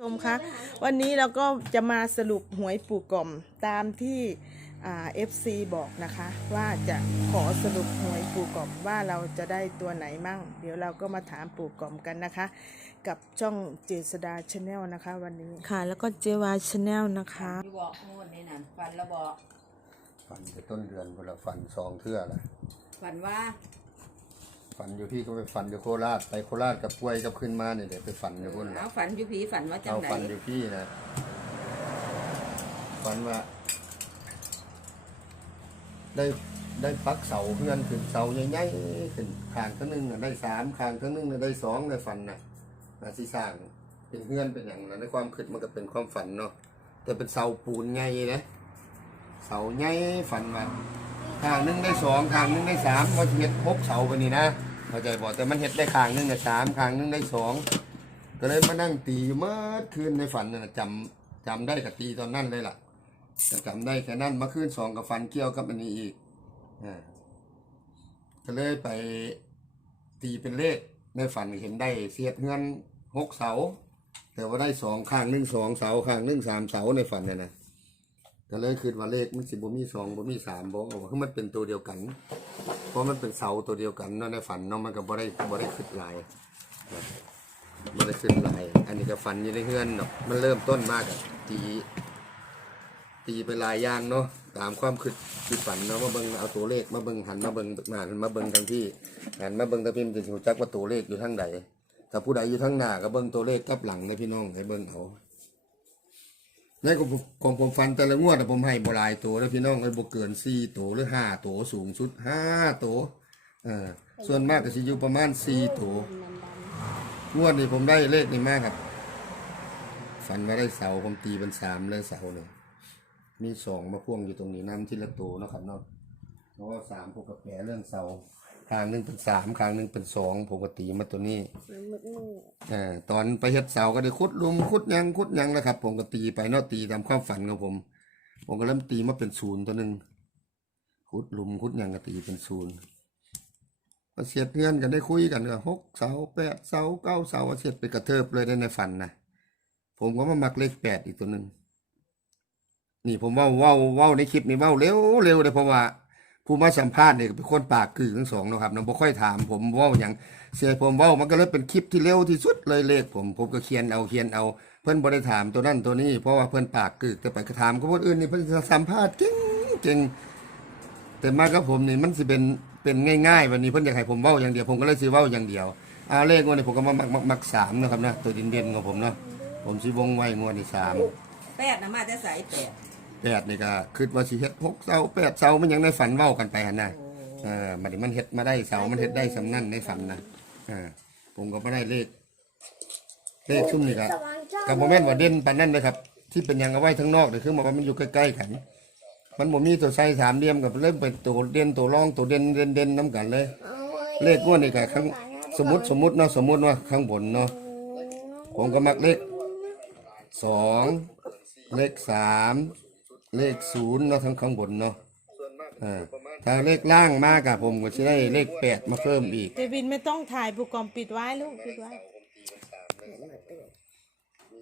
ชมคะวันนี้เราก็จะมาสรุปหวยปู่กล่อมตามที่เอฟซีบอกนะคะ ว่าจะขอสรุปหวยปู่กล่อมว่าเราจะได้ตัวไหนมั่ง เดี๋ยวเราก็มาถามปู่กล่อมกันนะคะ กับช่องเจษดาชาแนลนะคะ วันนี้ค่ะ แล้วก็เจวาชาแนลนะคะอยู่บอกงวดนี่นั่นฝันแล้วบอกฝันไปต้นเดือนเวลาฝันสองเทื่อละฝันว่า ฝันอยู่พี่ก็ไปฝันอยู่โคราชไปโคราชกับป่วยกับขึ้นมาเนี่ยเดี๋ยวไปฝันอยู่พุ่นเอานะฝันอยู่ผีฝันว่าจังเอาไหนฝันอยู่พี่นะฝันว่า ได้ได้ปักเสาเพื่อนขึ้นเสาใหญ่ๆขึ้นข้างข้างหนึงน่ะได้สามข้างข้างหนึงน่ะได้สองในฝันน่ะน่ะสิสร้างเป็นเพื่อนเป็นอย่างนั้นในความคิดมันก็เป็นความฝันเนาะแต่เป็นเสาปูนใหญ่นะเสาใหญ่ฝันว่า ข้างหนึงได้สองข้างหนึงได้สามว่าเฮ็ดหกเสาไปนี่นะเข้าใจบอกแต่มันเฮ็ดได้ข้างหนึงได้สามข้างหนึงได้สองก็เลยมานั่งตีอยู่เมื่อคืนในฝันน่ะจำจำได้กับตีตอนนั้นเลยล่ะแต่จำได้แค่นั้นเมื่อคืนสองกับฝันเกี่ยวกับอันนี้อีกอ่าก็เลยไปตีเป็นเลขในฝันเห็นได้เสียดเงินหกเสา แต่ว่าได้สองข้างหนึ่งสองเสาข้างหนึ่งสามเสาในฝันเนี่ยนะ ก็เลยคิดว่าเลขมันสิบ่มีสองบ่มีสามบ่ว่าคือมันเป็นตัวเดียวกัน เพราะมันเป็นเสาตัวเดียวกันเนาะในฝันเนาะมันก็บ่ได้บ่ได้คิดหลายบ่ได้คิดหลาย อันนี้ก็ฝันอยู่ในเฮือนเนาะมันเริ่มต้นมากตีตีไปลายย่างเนาะตามความคิดคิดฝันเนาะมาเบิ่งเอาตัวเลขมาเบิ่งหันมาเบิ่งหน้าหันมาเบิ่งทางที่หันมาเบิ่งทางพิมพ์จะรู้จักว่าตัวเลขอยู่ทางใดถ้าผู้ใดอยู่ทางหน้าก็เบิ่งตัวเลขกับหลังนะพี่น้องให้เบิ่งเอา ในของผมของผมฟันแต่ละงวดอะผมให้บหลายตัวแล้วพี่น้องเลยบ่เกินสี่ตัวหรือห้าตัวสูงสุดห้าตัวเออส่วนมากก็สิอยู่ประมาณสี่ตัวงวดนี้ผมได้เลขนี้มากครับฝันว่าได้เสาผมตีเป็นสามเลยเสาเนี่ยมีสองมาพ่วงอยู่ตรงนี้น้ำที่ละตัวเนาะครับเนาะเพราะว่าสามผมก็แปลเรื่องเสา คางหนึ่งเป็นสามคางหนึ่งเป็นสองผมก็ตีมาตัวนี้อ่าตอนไปเฮ็ดเสาก็ได้ขุดหลุมขุดหยังขุดหยังนะครับ ผมก็ตีไปเนาะตีตามความฝันของผม ผมก็เริ่มตีมาเป็นศูนย์ตัวหนึ่งขุดหลุมขุดหยังก็ตีเป็นศูนย์พอเสียดเพื่อนกันได้คุยกันก็หกเสาแปดเสาเก้าเสาเสียดไปกระเทิบเลยได้ในฝันนะผมก็มามักเลขแปดอีกตัวหนึ่งนี่ผมเว่าเว่าเว่าในคลิปนี้เว่าเร็วเร็วเลยเพราะว่า ผู้มาสัมภาษณ์เนี่ยเป็นคนปากกือทั้งสองเนาะครับเนาะบ่ค่อยถามผมเว่าอย่างเสียผมเว่ามันก็เลยเป็นคลิปที่เร็วที่สุดเลยเลขผมผมก็เขียนเอาเขียนเอา เพื่อนบ่ได้ถามตัวนั่นตัวนี้เพราะว่าเพื่อนปากกึกแต่ไปกระถามกับคนอื่นนี่เพื่อนสัมภาษณ์เก่งเก่งแต่มากับผมนี่มันสิเป็นเป็นง่ายๆ วันนี้เพื่อนอยากให้ผมเว้าอย่างเดียวผมก็เลยสิเว้าอย่างเดียวอาเลขงวดนี้ผมก็มามักมักมักสามนะครับนะตัวเด่นๆของผมเนาะผมสิวงไว้งวดที่สามแปดนะมาจะใส่แปด แปดนี่ก็คิดว่าสิเฮ็ดหกเสาแปดเสามันยังในฝันเว้ากันไปหั่นน่ะโอ้เออมันมันเฮ็ดมาได้เสามันเฮ็ดได้สำนั่นในฝันนะเออผมก็ไม่ได้เลข เลขชุ่มนี่ครับกับโมเมนต์ว่าเด่นปานนั้นนะครับ ที่เป็นหยังเอาไว้ทั้งนอกเดี๋ยวคือมาว่ามันอยู่ใกล้ๆกัน มันบ่มีตัวใส่สามเหลี่ยมกับเริ่มเป็นตัวเด่นตัวรองตัวเด่นเด่นเด่นน้ำกันเลย เลขงวดนี่ก็ข้างสมมติสมมติเนาะสมมติว่าข้างบนเนาะผมก็มักเลขสองเลขสาม เลขศูนย์เนาะทั้งข้างบนเนาะเออถ้าเลขล่างมากอะผมก็จะได้เลขแปดมาเพิ่มอีก เดวินไม่ต้องถ่ายปู่กล่อมปิดไว้ลูกปิดไว้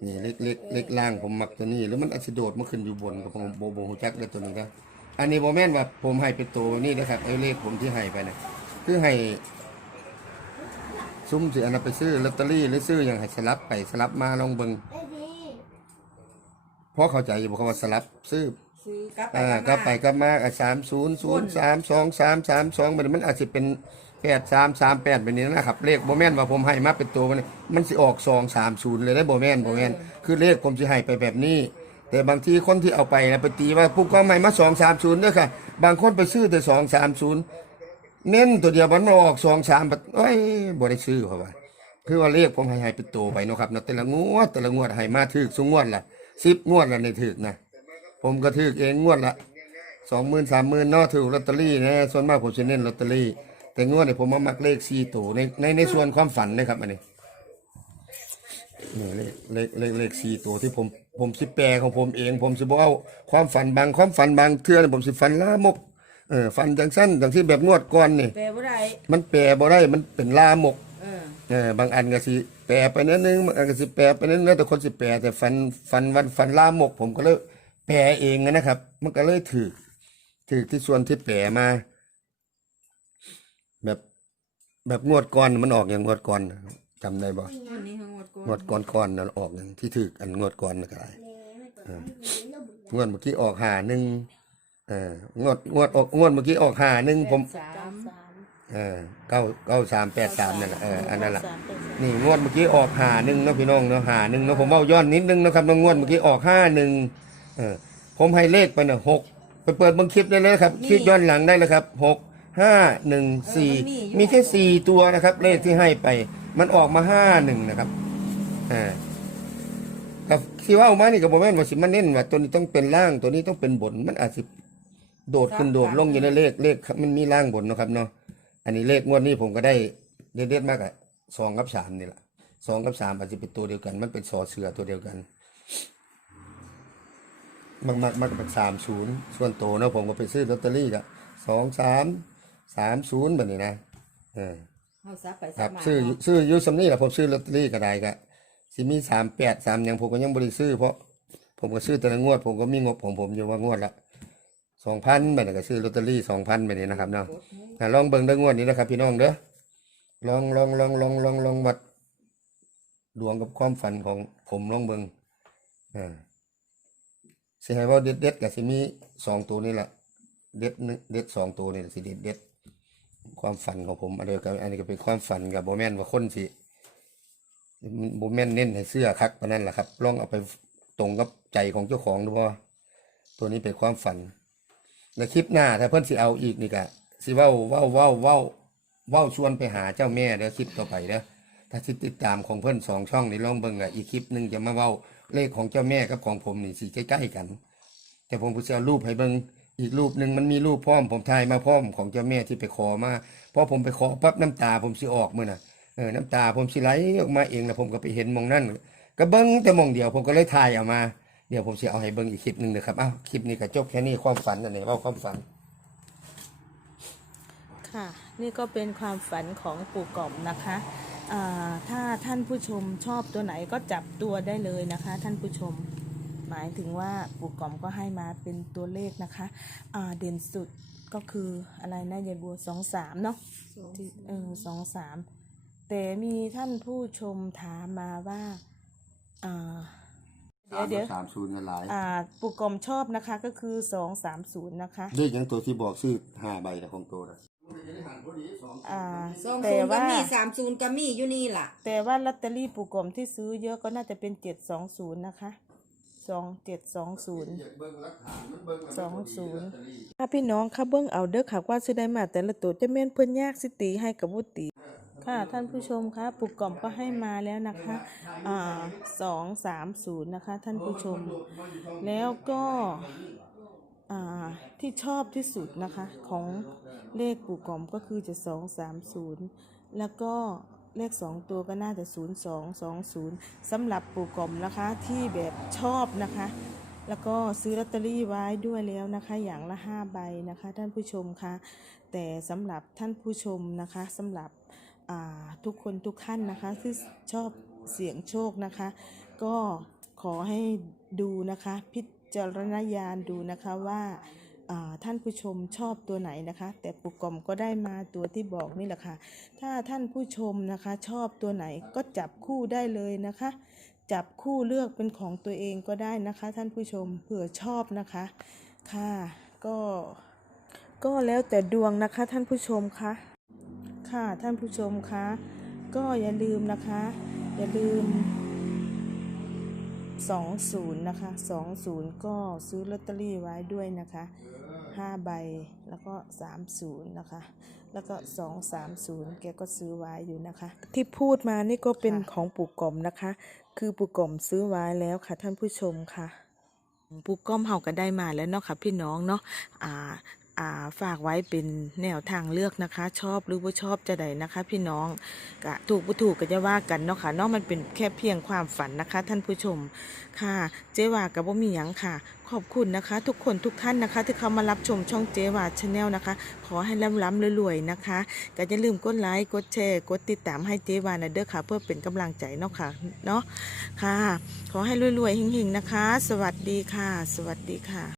นี่เล็กเล็กเล็กล่างผมมักตัวนี้แล้วมันอาจจะโดดมาขึ้นอยู่บนกับผมโบโบหูจักเลยตัวนี้นะอันนี้โบแม่นว่าผมให้เป็นตัวนี่นะครับไอ้เลขผมที่ให้ไปนะคือให้ซุ้มสิอันนั้นไปซื้อลอตเตอรี่หรือซื้ออย่างให้สลับไปสลับมาลองเบิงเพราะเข้าใจอยู่บอกว่าสลับซื้อซื้อกลับไปอ่ากลัก็บไปมาก็มาสามศูนย์ศูนย์สามสองสามสามสองมันมันอาจจะเป็นแปดสามสามแปดแบบนี้นะครับ เลขโบแมนว่าผมให้มาเป็นตัวมันมันสิออกสองสามศูนย์เลยได้โบแมนโบแมนคือเลขผมสิให้ไปแบบนี้ แต่บางทีคนที่เอาไปนะไปตีว่าปุ๊บก็ไม่มาสองสามศูนย์ด้วยค่ะ บางคนไปซื้อแต่สองสามศูนย์เน้นตัวเดียวมันมาออกสองสามเอ้ยบ่ได้ซื้อเขาว่าคือว่าเลขผมให้ให้เป็นตัวไปเนาะครับเนาะแต่ละงวดแต่ละงวดให้มาถึกสุงวดละ สิบงวดละในถึกนะผมก็ถือเองงวดละสองหมื่นสามหมื่นเนาะถือลอตเตอรี่นะส่วนมากผมจะเน้นลอตเตอรี่ แต่งวดเนี่ยผมมามักเลขสี่ตัวในในในส่วนความฝันนะครับอันนี้นี่เลขเลขเลขเลขสี่ตัวที่ผมผมสิแปลของผมเอง ผมสิบอกเอาความฝันบางความฝันบางเทื่อนี่ผมสิฝันลามกเออฝันจังสั้นจังที่แบบงวดก่อนนี่แปลว่าไรมันแปลบ่ได้มันเป็นลามกเออเอ เออบางอันก็สิแปลไปนิดนึงบางอันก็สิแปลไปนิดนึงแล้วแต่คนสิแปลแต่ฟันฟันวันฟันลามก ผมก็เลยแปลเองนะครับ มันก็เลยถือถือที่ส่วนที่แปลมา แบบแบบงวดก่อนมันออกอย่างงวดก่อนจำได้บ่วันนี้เขางดก่อนงวดก่อนก่อนนั่นออกอย่างที่ถืออันงวดก่อนนะก็ได้เอองวดเมื่อกี้ออกหาหนึ่งเอองวดงวดออกงวดเมื่อกี้ออกหาหนึ่งผม สาม เออเก้าเก้าสามแปดสามนั่นแหละเอออันนั้นแหละนี่งวดเมื่อกี้ออกหาหนึ่งเนาะพี่น้องเนาะหาหนึ่งเนาะผมเอาย้อนนิดนึงนะครับน้องงวดเมื่อกี้ออกห้าหนึ่งเออผมให้เลขไปเนี่ยหกไปเปิดบังคลิปได้เลยนะครับคลิปย้อนหลังได้เลยครับหกห้าหนึ่งสี่มีแค่สี่ตัวนะครับ เลขที่ให้ไป มันออกมาห้าหนึ่งนะครับอ่ากับที่ว่าออกมานี่กับโมเมนต์ว่าสิมันเน้นว่าตัวนี้ต้องเป็นล่างตัวนี้ต้องเป็นบน มันอาจจะโดดขึ้นโดดลงอยู่ในเลขเลขมันมีล่างบนเนาะครับเนาะ อันนี้เลขงวดนี้ผมก็ได้เด็ดๆมากอะสองกับสามนี่แหละสองกับสามอาจจะเป็นตัวเดียวกัน มันเป็นสอเสือตัวเดียวกันมักมักมักเป็นสามศูนย์ส่วนโตวเนาะผมก็ไปซื้อลอตเตอรี่ละสองสามสามศูนย์แบบนี้นะเออเขาซับไปครัซับบมาซื้อซื้ออยูซัมนี่แหละผมซื้อลอตเตอรี่ก็ได้ก็สิมีสามแปดสามยังผมก็ยังบริซื้อเพราะผมก็ซื้อแต่ละงวด ผมก็มีงบของผมอยู่ว่างวดละ สองพันแบบนี้ก็ซื้อลอตเตอรี่สองพันแบบนี้นะครับเนาะอะลองเบิ่งเด้องวดนี้นะครับ พี่น้องเด้อลองลองลองลองลองลองวัดดวงกับความฝันของผมลองเบิ่งอ่าสิให้ว่าเด็ดเด็ดๆก็สิมีสองตัวนี่แหละเด็ดเด็ดสองตัวนี่สิเด็ดเด็ดความฝันของผมอันเดียวกันอันนี้ก็เป็นความฝันกับโบแมนว่าคนสิโบแมนเน้นให้เสื้อคักปนนั้นแหละครับลองเอาไปตรงกับใจของเจ้าของดูว่าตัวนี้เป็นความฝัน ในคลิปหน้าถ้าเพิ่อนสิเอาอีกนี่ก็สิเว้าเว้าเว้าเว้าเว้าชวนไปหาเจ้าแม่เด้อคลิปต่อไปเด้อถ้าสิติดตามของเพิ่อนสองช่องนี่ลองเบิ่งอะอีกคลิปหนึ่งจะมาเว้าเลขของเจ้าแม่กับของผมนี่สิใกล้ๆกัน แต่ผมจะเอารูปให้เบิ่งอีกรูปหนึ่งมันมีรูปพร้อม ผมถ่ายมาพร้อมของเจ้าแม่ที่ไปขอมาพอผมไปขอปั๊บน้ำตาผมสิออกมือน่ะเออน้ำตาผมสิไหลออกมาเองแล้วผมก็ไปเห็นมองนั่นก็เบิ่งแต่มองเดียวผมก็เลยถ่ายเอามา ดี๋ยวผมจะเอาให้เบิ่งอีกคลิปหนึ่งนะครับอ้าวคลิปนี้ก็จบแค่นี้ความฝันนั่นเองเว่าความฝัน ค่ะ นี่ก็เป็นความฝันของปู่กล่อมนะคะอ่าถ้าท่านผู้ชมชอบตัวไหนก็จับตัวได้เลยนะคะ ท่านผู้ชม หมายถึงว่าปู่กล่อมก็ให้มาเป็นตัวเลขนะคะอ่าเด่นสุดก็คืออะไรนะยายบัวสองสามเนาะที่เออสองสามแต่มีท่านผู้ชมถามมาว่าอ่า เดี๋ยวเดี๋ยวสามศูนย์หลายอ่าปู่กล่อมชอบนะคะก็คือสองสามศูนย์นะคะเลขยังตัวที่บอกซื้อห้าใบนะของตัวนะอ่าสองศูแต่นย์ก็ว่า มีสามศูนย์ก็มีอยู่นี่ล่ะ แต่ว่าลอตเตอรี่ปู่กลมที่ซื้อเยอะก็น่าจะเป็นเจ็ดสองศูนย์นะคะสองเจ็ดสองศูนย์สองศูนย์ถ้าพี่น้องค่ะเบิ้งเอาเด้อค่ะว่าซื้อได้มาแต่ละตัวจะแม่นเพิ่นยากสิตีให้กับบุตี ค่ะท่านผู้ชมคะปู่กล่อมก็ให้มาแล้วนะคะอ่าสองสามศูนย์นะคะท่านผู้ชม แล้วก็อ่าที่ชอบที่สุดนะคะของเลขปู่กล่อมก็คือจะสองสามศูนย์แล้วก็เลขสองตัวก็น่าจะศูนย์สองสองศูนย์สำหรับปู่กล่อมนะคะที่แบบชอบนะคะ แล้วก็ซื้อลอตเตอรี่ไว้ด้วยแล้วนะคะ อย่างละห้าใบนะคะ ท่านผู้ชมคะแต่สำหรับท่านผู้ชมนะคะสำหรับ ทุกคนทุกท่านนะคะที่ชอบเสียงโชคนะคะ ก็ขอให้ดูนะคะ พิจารณญาณดูนะคะว่าท่านผู้ชมชอบตัวไหนนะคะ แต่ปุกกลมก็ได้มาตัวที่บอกนี่แหละค่ะ ถ้าท่านผู้ชมนะคะชอบตัวไหนก็จับคู่ได้เลยนะคะ จับคู่เลือกเป็นของตัวเองก็ได้นะคะ ท่านผู้ชมเผื่อชอบนะคะค่ะก็ก็แล้วแต่ดวงนะคะท่านผู้ชมคะ ค่ะท่านผู้ชมคะก็อย่าลืมนะคะ อย่าลืม 20 นะคะ 20 ก็ซื้อลอตเตอรี่ไว้ด้วยนะคะ 5 ใบแล้วก็ 30 นะคะ แล้วก็ 230 แกก็ซื้อไว้อยู่นะคะ ที่พูดมานี่ก็เป็นของปู่กลมนะคะ คือปู่กลมซื้อไว้แล้วค่ะท่านผู้ชมค่ะปู่ก้อมเฮาก็ได้มาแล้วเนาะค่ะพี่น้องเนาะอ่าอ่า ฝากไว้เป็นแนวทางเลือกนะคะ ชอบหรือว่าชอบจะใดนะคะ พี่น้องกะถูกบ่ถูกก็จะว่ากันเนาะค่ะนาะมันเป็นแค่เพียงความฝันนะคะ ท่านผู้ชมค่ะ เจว่ากับบ่มีหยังค่ะ ขอบคุณนะคะ ทุกคนทุกท่านนะคะ ที่เข้ามารับชมช่องเจว่าชาแนลนะคะ ขอให้ร่ำๆรวยๆนะคะก็อย่าลืมกดไลค์กดแชร์กดติดตามให้เจ๊วานะเด้อค่ะ เพื่อเป็นกำลังใจเนาะค่ะเนาะค่ะ ขอให้รวยๆเฮงๆนะคะ สวัสดีค่ะ สวัสดีค่ะ